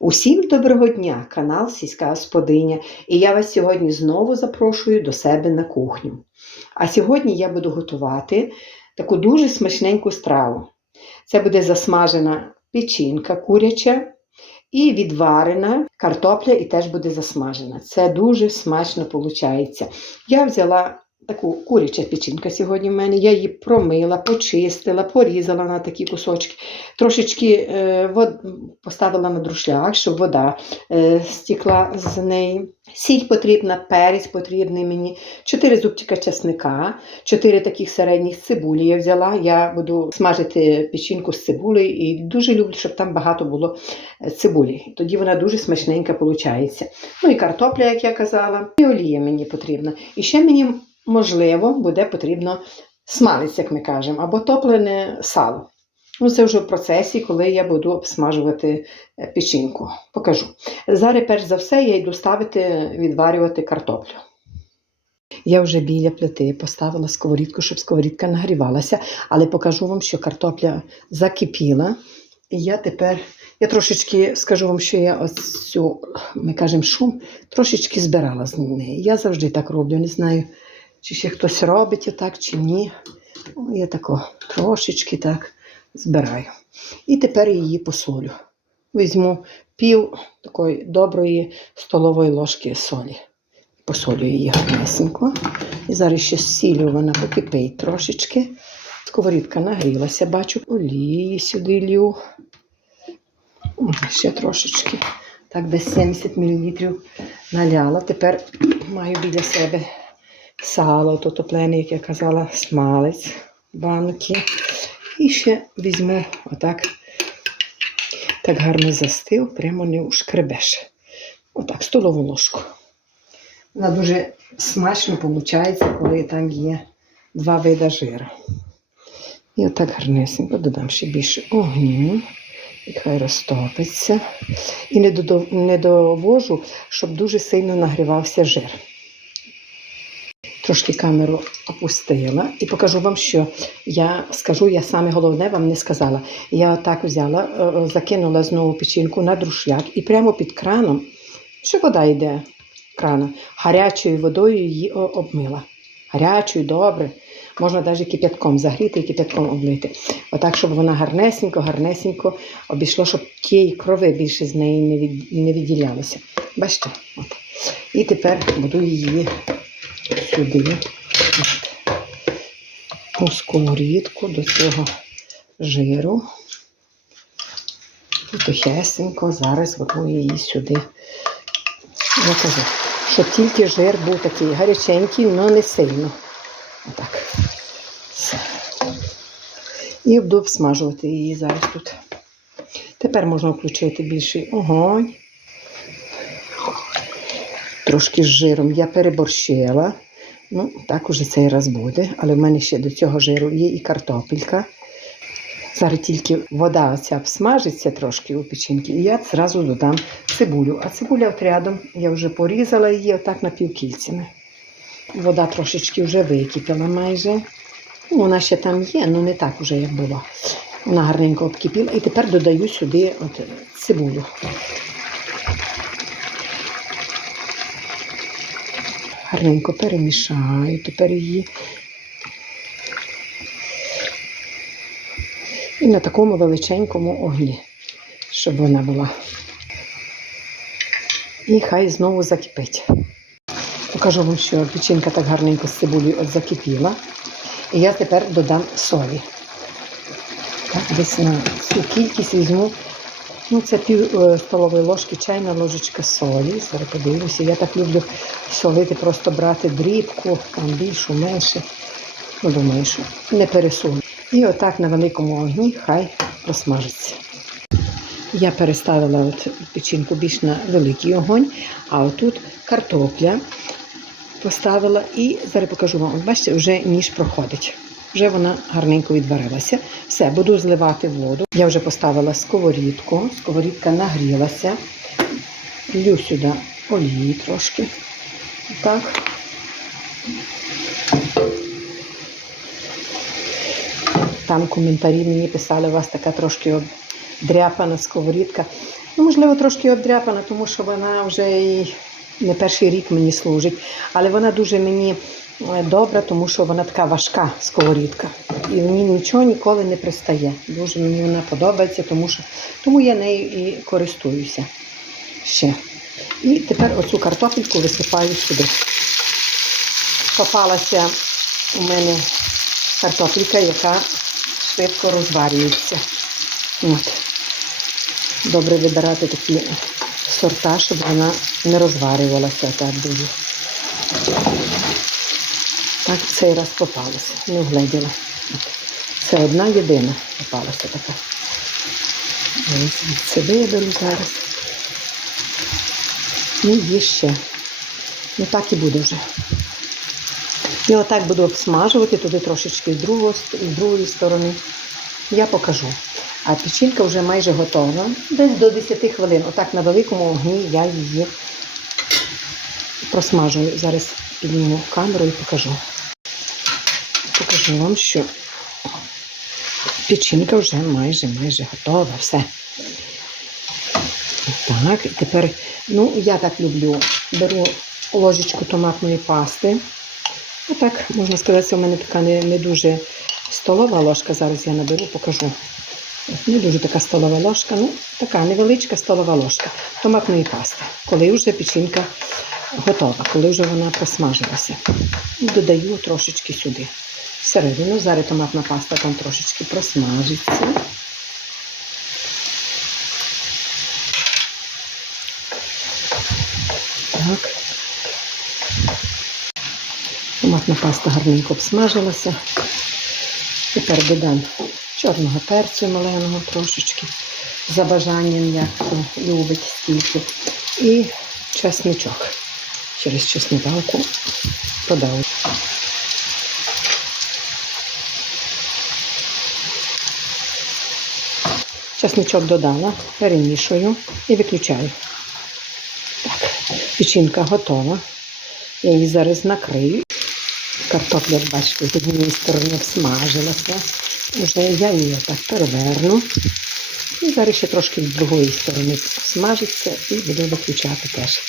Усім доброго дня, канал Сільська Господиня, і я вас сьогодні знову запрошую до себе на кухню. А сьогодні я буду готувати таку дуже смачненьку страву. Це буде засмажена печінка куряча і відварена картопля, і теж буде засмажена. Це дуже смачно виходить. Я взяла таку куряча печінка сьогодні в мене. Я її промила, почистила, порізала на такі кусочки. Трошечки е, вод... поставила на друшляк, щоб вода е, стікла з неї. Сіль потрібна, перець потрібний мені, 4 зубчика чесника, 4 таких середніх цибулі я взяла. Я буду смажити печінку з цибулею і дуже люблю, щоб там багато було е, цибулі. Тоді вона дуже смачненька виходить. Ну і картопля, як я казала, і олія мені потрібна. І ще мені, можливо, буде потрібно смалець, як ми кажемо, або топлене сало. Ну, це вже в процесі, коли я буду обсмажувати е, печінку. Покажу. Зараз, перш за все, я йду ставити, відварювати картоплю. Я вже біля плити поставила сковорідку, щоб сковорідка нагрівалася, але покажу вам, що картопля закипіла. І я тепер, я трошечки скажу вам, що я ось цю, ми кажемо, шум, трошечки збирала з неї. Я завжди так роблю, не знаю, чи ще хтось робить отак, чи ні. Я тако трошечки так збираю. І тепер її посолю. Візьму пів такої доброї столової ложки солі. Посолю її гарнесенько. І зараз ще з сіллю вона покипить трошечки. Сковорідка нагрілася, бачу, олії сюди лью. Ще трошечки. Так, десь 70 мл наляла. Тепер маю біля себе сало, то топлене, як я казала, смалець банки. І ще візьму отак, так гарно застив, прямо не ушкребеш. Отак, столову ложку. Вона дуже смачно виходить, коли там є два вида жиру. І отак гарнесенько додам ще більше огню. І хай розтопиться. І не довожу, щоб дуже сильно нагрівався жир. Трошки камеру опустила і покажу вам, що я скажу, я саме головне вам не сказала. Я отак взяла, е, закинула знову печінку на друшляк і прямо під краном, що вода йде крана, гарячою водою її обмила. Гарячою, добре. Можна навіть кип'ятком загріти і кип'ятком облити. Отак, щоб вона гарнесенько, гарнесенько обійшло, щоб тієї крови більше з неї не, від, не відділялося. Бачите? От. І тепер буду її сюди, у сковорідку до цього жиру. І тихесенько зараз буду її сюди. Я кажу, щоб тільки жир був такий гаряченький, але не сильно. Отак. І буду обсмажувати її зараз тут. Тепер можна включити більший огонь. Трошки з жиром я переборщила. Ну, так уже цей раз буде. Але в мене ще до цього жиру є і картопелька. Зараз тільки вода оця обсмажиться трошки у печінки, і я зразу додам цибулю. А цибуля от рядом, я вже порізала її отак напівкільцями. Вода трошечки вже википіла майже. Ну, Вона ще там є, але не так уже, як було. Вона гарненько обкипіла. І тепер додаю сюди от цибулю. Гарненько перемішаю тепер її. І на такому величенькому огні, щоб вона була. І хай знову закипить. Покажу вам, що печінка так гарненько з цибулею от закипіла. І я тепер додам солі. Так, десь на цю кількість візьму. Ну, це пів е, столової ложки, чайна ложечка солі. Зараз подивлюся. Я так люблю солити, просто брати дрібку, там більшу, менше. Ну, думаю, що не пересуну. І отак на великому огні хай просмажиться. Я переставила от печінку більш на великий огонь, а отут картопля поставила і зараз покажу вам. Бачите, вже ніж проходить. Вже вона гарненько відварилася. Все, буду зливати воду. Я вже поставила сковорідку, сковорідка нагрілася. Лью сюди олії трошки. Так. Там коментарі мені писали, у вас така трошки от дряпана сковорідка. Ну, можливо, трошки обдряпана, тому що вона вже і не перший рік мені служить. Але вона дуже мені е, добра, тому що вона така важка сковорідка. І мені нічого ніколи не пристає. Дуже мені вона подобається, тому що тому я нею і користуюся ще. І тепер оцю картопельку висипаю сюди. Попалася у мене картопелька, яка швидко розварюється. От. Добре вибирати такі сорта, щоб вона не розварювалася так дуже. Так в цей раз попалася, не вгледіла. Це одна єдина попалася така. Ось звідси виберу зараз. І є ще. Ну так і буде вже. І отак буду обсмажувати туди трошечки з, другого, з другої сторони. Я покажу. А печінка вже майже готова. Десь до 10 хвилин. Отак на великому огні я її просмажую. Зараз підніму камеру і покажу. Покажу вам, що печінка вже майже майже готова. Все. Так, і тепер, ну, я так люблю. Беру ложечку томатної пасти. Отак, можна сказати, у мене така не, не дуже столова ложка. Зараз я наберу, покажу. Не дуже така столова ложка, ну така невеличка столова ложка томатної пасти, коли вже печінка готова, коли вже вона просмажилася. Додаю трошечки сюди. Всередину, зараз томатна паста там трошечки просмажиться. Так. Томатна паста гарненько обсмажилася. Тепер додам чорного перцю маленого трошечки, за бажанням, як хто любить стільки. І чесничок. Через чеснодавку подав. Чесничок додала, перемішую і виключаю. Так, печінка готова. Я її зараз накрию. Картопля, як бачите, з однієї сторони обсмажилася. Вже я її так переверну. І зараз ще трошки з другої сторони смажиться і буду виключати теж.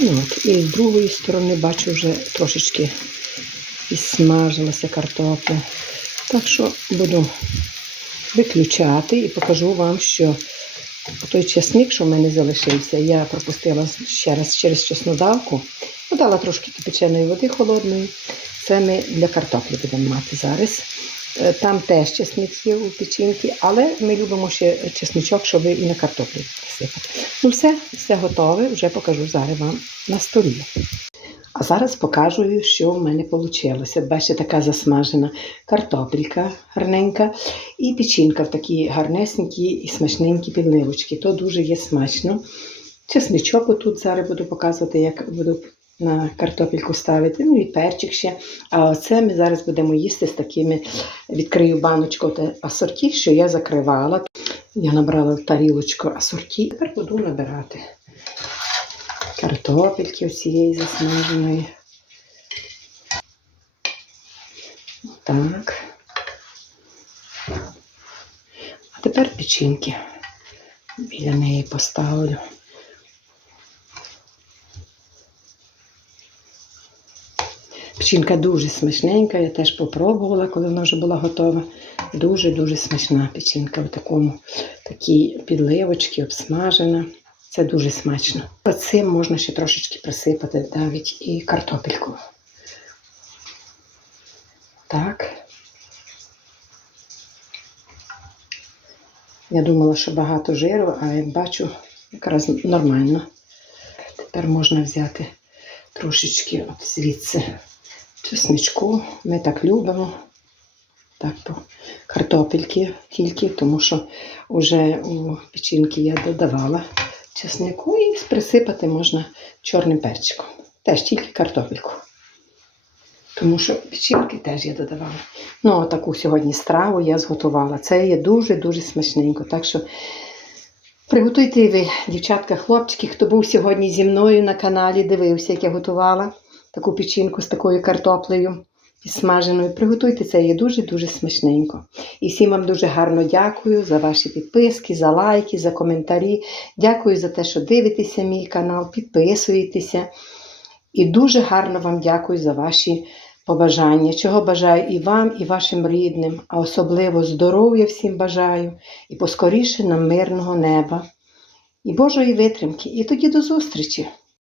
Ну, от, і з другої сторони бачу вже трошечки підсмажилася картопля. Так що буду виключати і покажу вам, що той чесник, що в мене залишився, я пропустила ще раз через чеснодавку. Додала трошки кипяченої води холодної. Це ми для картоплі будемо мати зараз. Е, Там теж чесник є у печінки, але ми любимо ще чесничок, щоб і на картоплі посипати. Ну все, все готове, вже покажу зараз вам на столі. А зараз покажу, що в мене вийшло. Бачите, така засмажена картопелька гарненька і печінка в такі гарнесенькі і смачненькі підливочки. То дуже є смачно. Чесничок отут зараз буду показувати, як буду на картопельку ставити. Ну і перчик ще. А оце ми зараз будемо їсти з такими, відкрию баночку те асорті, що я закривала. Я набрала тарілочку асорті. Тепер буду набирати картопельки цієї засмаженої. Так. А тепер печінки. Біля неї поставлю. Печінка дуже смачненька, я теж попробувала, коли вона вже була готова. Дуже-дуже смачна печінка в такому, такій підливочці, обсмажена. Це дуже смачно. Цим можна ще трошечки присипати навіть і картопельку. Так. Я думала, що багато жиру, а як бачу, якраз нормально. Тепер можна взяти трошечки от звідси чесничку. Ми так любимо. Так, по картопельки тільки, тому що вже у печінки я додавала чеснику і присипати можна чорним перчиком. Теж тільки картопельку. Тому що печінки теж я додавала. Ну, таку сьогодні страву я зготувала. Це є дуже-дуже смачненько. Так що приготуйте ви, дівчатка, хлопчики, хто був сьогодні зі мною на каналі, дивився, як я готувала таку печінку з такою картоплею. Підсмаженою. Приготуйте це є дуже-дуже смачненько. І всім вам дуже гарно дякую за ваші підписки, за лайки, за коментарі. Дякую за те, що дивитеся мій канал, підписуєтеся. І дуже гарно вам дякую за ваші побажання, чого бажаю і вам, і вашим рідним, а особливо здоров'я всім бажаю, і поскоріше нам мирного неба, і Божої витримки. І тоді до зустрічі!